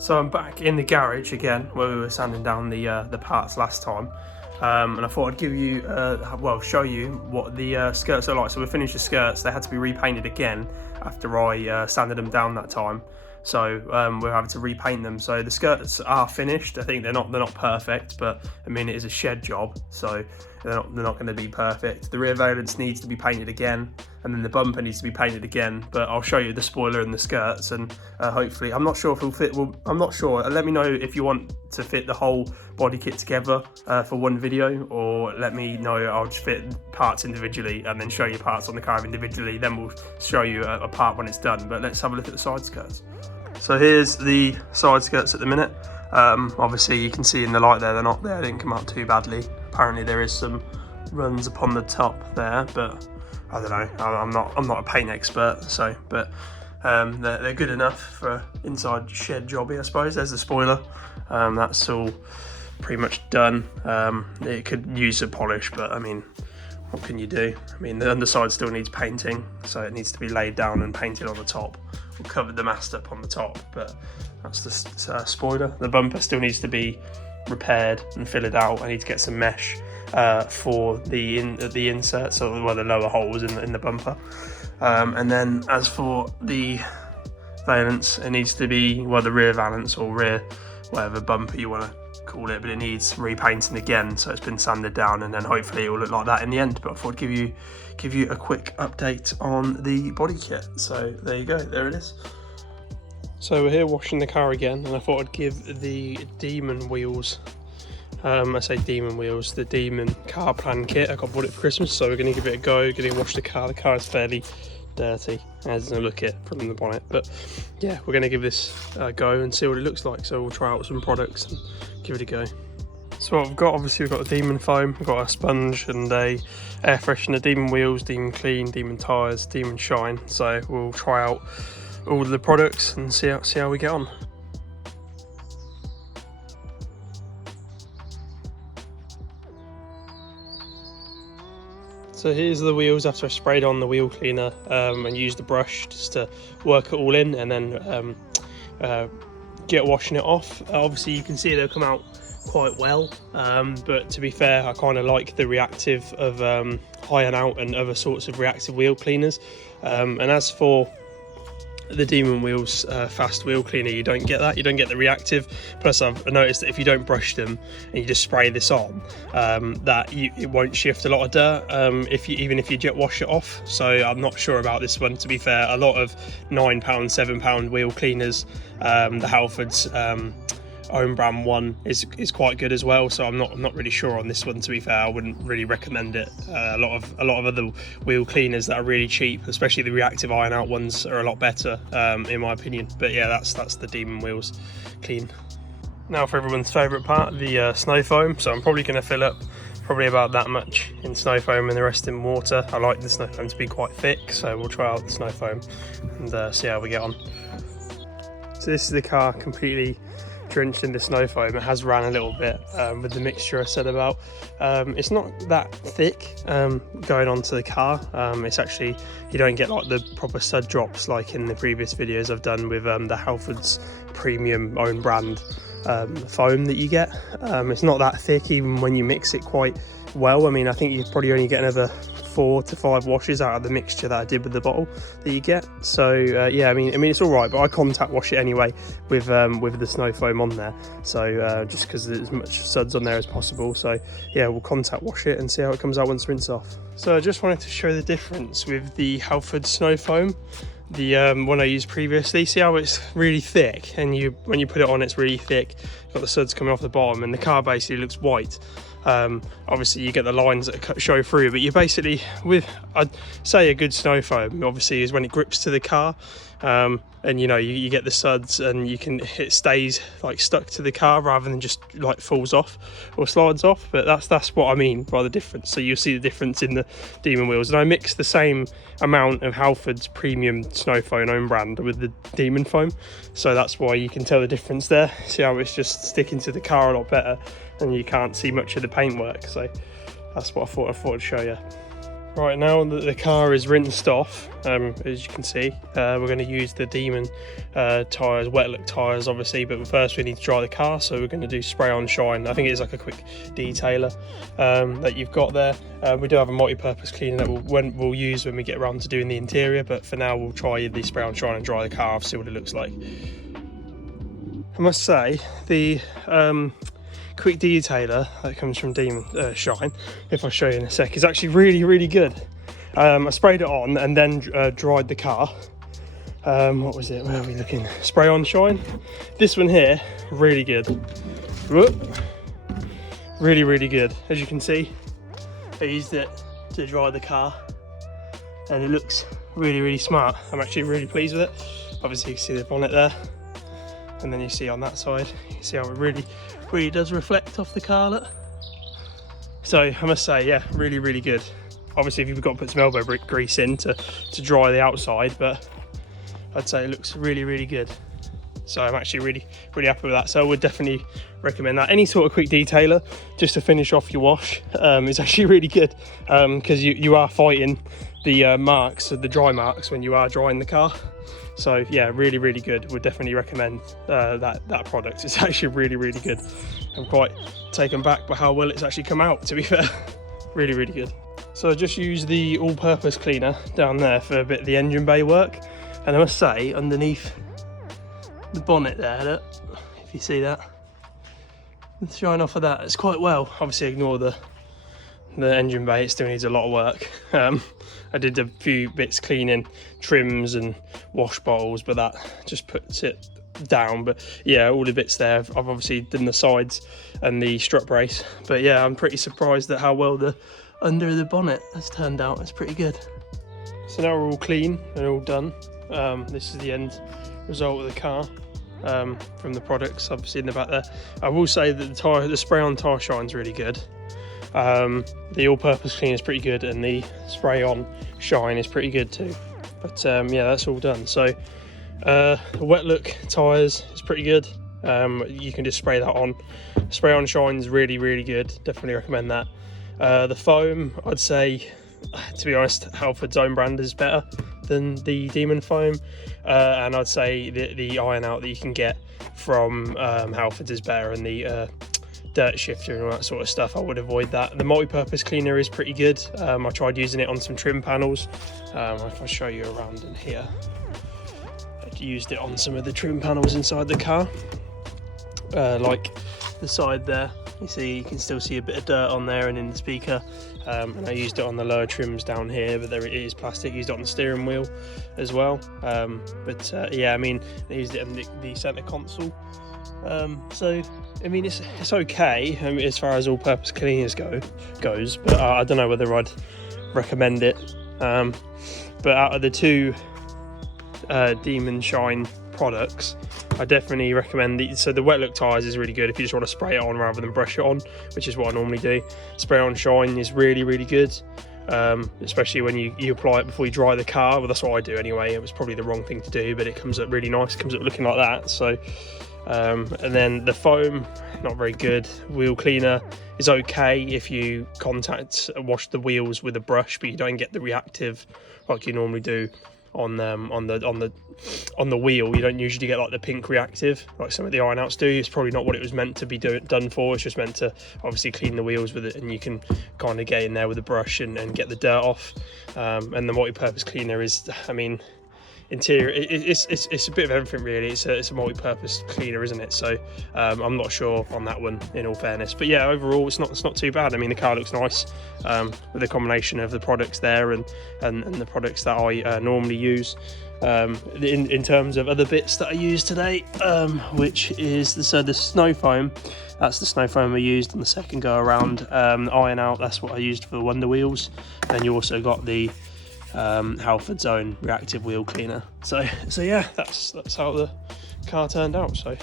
So I'm back in the garage again, where we were sanding down the parts last time, and I thought I'd give you, show you what the skirts are like. So we finished the skirts; they had to be repainted again after I sanded them down that time. So we're having to repaint them. So the skirts are finished. I think they're not perfect, but I mean it is a shed job, so they're not going to be perfect. The rear valence needs to be painted again, and then the bumper needs to be painted again. But I'll show you the spoiler and the skirts, and hopefully, I'm not sure if it'll fit. Well, I'm not sure. Let me know if you want to fit the whole body kit together for one video, or let me know. I'll just fit parts individually and then show you parts on the car individually. Then we'll show you a part when it's done. But let's have a look at the side skirts. So here's the side skirts at the minute. Obviously you can see in the light there, they didn't come out too badly. Apparently there is some runs upon the top there, but I don't know, I'm not a paint expert, so, but they're good enough for inside shed jobby, I suppose. There's the spoiler, that's all pretty much done. It could use a polish, but I mean, what can you do? I mean, the underside still needs painting, so it needs to be laid down and painted on the top. We'll cover the mast up on the top, but that's the spoiler. The bumper still needs to be repaired and filled out. I need to get some mesh for the insert, so the lower holes in the bumper. And then as for the valence, it needs to be, the rear valence or rear, whatever bumper you want to call it, but it needs repainting again, so it's been sanded down, and then hopefully it will look like that in the end. But I thought I'd give you a quick update on the body kit. So there you go, there it is. So we're here washing the car again, and I thought I'd give the Demon wheels, I say Demon wheels, the Demon CarPlan kit. I bought it for Christmas, so we're going to give it a go, going to wash the car. The car is fairly dirty, as I look at from the bonnet, but yeah, we're going to give this a go and see what it looks like. So we'll try out some products and give it a go. So what I've got, obviously we've got the Demon foam, we've got a sponge and a air freshener, Demon wheels, Demon clean, Demon tyres, Demon shine. So we'll try out all the products and see how we get on. So here's the wheels after I sprayed on the wheel cleaner and used the brush just to work it all in, and then get washing it off. Obviously you can see they'll come out quite well, but to be fair, I kind of like the reactive of Iron Out and other sorts of reactive wheel cleaners. And as for the Demon wheels fast wheel cleaner, you don't get that, you don't get the reactive. Plus I've noticed that if you don't brush them and you just spray this on, it won't shift a lot of dirt even if you jet wash it off. So I'm not sure about this one, to be fair. A lot of £9, £7 wheel cleaners, the Halfords own brand one is quite good as well, so I'm not really sure on this one, to be fair. I wouldn't really recommend it. A lot of other wheel cleaners that are really cheap, especially the reactive Iron Out ones, are a lot better in my opinion. But yeah, that's the Demon wheels clean. Now for everyone's favourite part, the snow foam. So I'm probably going to fill up probably about that much in snow foam and the rest in water. I like the snow foam to be quite thick, so we'll try out the snow foam and see how we get on. So this is the car completely drenched in the snow foam. It has ran a little bit with the mixture I said about. It's not that thick going onto the car. It's actually, you don't get like the proper sud drops like in the previous videos I've done with the Halfords premium own brand foam that you get. It's not that thick even when you mix it quite well. I mean, I think you probably only get another 4 to 5 washes out of the mixture that I did with the bottle that you get. So yeah, I mean it's all right, but I contact wash it anyway with the snow foam on there. So just because there's as much suds on there as possible. So yeah, we'll contact wash it and see how it comes out once rinsed off. So I just wanted to show the difference with the Halford snow foam, the one I used previously. See how it's really thick, and when you put it on, it's really thick. You've got the suds coming off the bottom, and the car basically looks white. Obviously you get the lines that show through, but you basically, with, I'd say, a good snow foam obviously is when it grips to the car, and you know, you get the suds and it stays like stuck to the car rather than just like falls off or slides off. But that's what I mean by the difference. So you'll see the difference in the Demon wheels, and I mixed the same amount of Halford's premium snow foam own brand with the Demon foam, so that's why you can tell the difference there. See how it's just sticking to the car a lot better, and you can't see much of the paintwork. So that's what I thought I'd show you. Right, now that the car is rinsed off, as you can see, we're going to use the Demon tyres, wet look tyres obviously, but first we need to dry the car, so we're going to do spray on shine. I think it is like a quick detailer that you've got there. We do have a multi-purpose cleaner that we'll use when we get around to doing the interior, but for now we'll try the spray on shine and dry the car off, see what it looks like. I must say, the quick detailer that comes from Demon Shine, if I show you in a sec, is actually really good. I sprayed it on and then dried the car. What was it? Where are we looking? Spray on shine. This one here, really good. Whoop. Really good. As you can see, I used it to dry the car and it looks really smart. I'm actually really pleased with it. Obviously you can see the bonnet there, and then you see on that side, you can see how it really does reflect off the car, look. So I must say, yeah, really good. Obviously you've got to put some elbow grease in to dry the outside, but I'd say it looks really good. So I'm actually really happy with that. So I would definitely recommend that. Any sort of quick detailer just to finish off your wash is actually really good, because you are fighting the marks, the dry marks, when you are drying the car. So yeah, really good. Would definitely recommend that product. It's actually really good. I'm quite taken back by how well it's actually come out, to be fair. really good. So I just used the all-purpose cleaner down there for a bit of the engine bay work, and I must say, underneath the bonnet there, look, if you see that, the shine off of that, it's quite well. Obviously ignore the engine bay, it still needs a lot of work. I did a few bits cleaning trims and wash bottles, but that just puts it down. But yeah, all the bits there, I've obviously done the sides and the strut brace. But yeah, I'm pretty surprised at how well the under the bonnet has turned out. It's pretty good. So now we're all clean and all done. This is the end result of the car from the products obviously in the back there. I will say that the spray on tyre shine's really good. The all-purpose cleaner is pretty good, and the spray on shine is pretty good too. But yeah, that's all done. So the wet look tyres is pretty good. You can just spray that on. Spray on shine is really good. Definitely recommend that. The foam, I'd say, to be honest, Halford's own brand is better than the Demon foam, and I'd say the iron out that you can get from Halford's is better, and the dirt shifter and all that sort of stuff, I would avoid that. The multi-purpose cleaner is pretty good. I tried using it on some trim panels. If I show you around in here, I used it on some of the trim panels inside the car, like the side there. You can still see a bit of dirt on there and in the speaker, and I used it on the lower trims down here, but there it is plastic. Used it on the steering wheel as well, yeah, I mean, I used it on the centre console. So I mean, it's okay as far as all-purpose cleaners goes, but I don't know whether I'd recommend it. But out of the two Demon Shine products, I definitely recommend so the wet look tyres is really good if you just want to spray it on rather than brush it on, which is what I normally do. Spray on shine is really good, especially when you apply it before you dry the car. Well, that's what I do anyway. It was probably the wrong thing to do, but it comes up really nice. It comes up looking like that. So and then the foam, not very good. Wheel cleaner is okay if you wash the wheels with a brush, but you don't get the reactive like you normally do on the wheel. You don't usually get like the pink reactive like some of the iron outs do. It's probably not what it was meant to be done for. It's just meant to obviously clean the wheels with it, and you can kind of get in there with a brush and get the dirt off. And the multi-purpose cleaner is, I mean, interior, it's a bit of everything really. It's a multi-purpose cleaner, isn't it? So I'm not sure on that one, in all fairness, but yeah, overall it's not too bad. I mean, the car looks nice with a combination of the products there and the products that I normally use. In terms of other bits that I used today, which is the snow foam. That's the snow foam I used on the second go around. Iron out, that's what I used for the Wonder Wheels. And you also got the Halford's own reactive wheel cleaner. So yeah, that's how the car turned out. So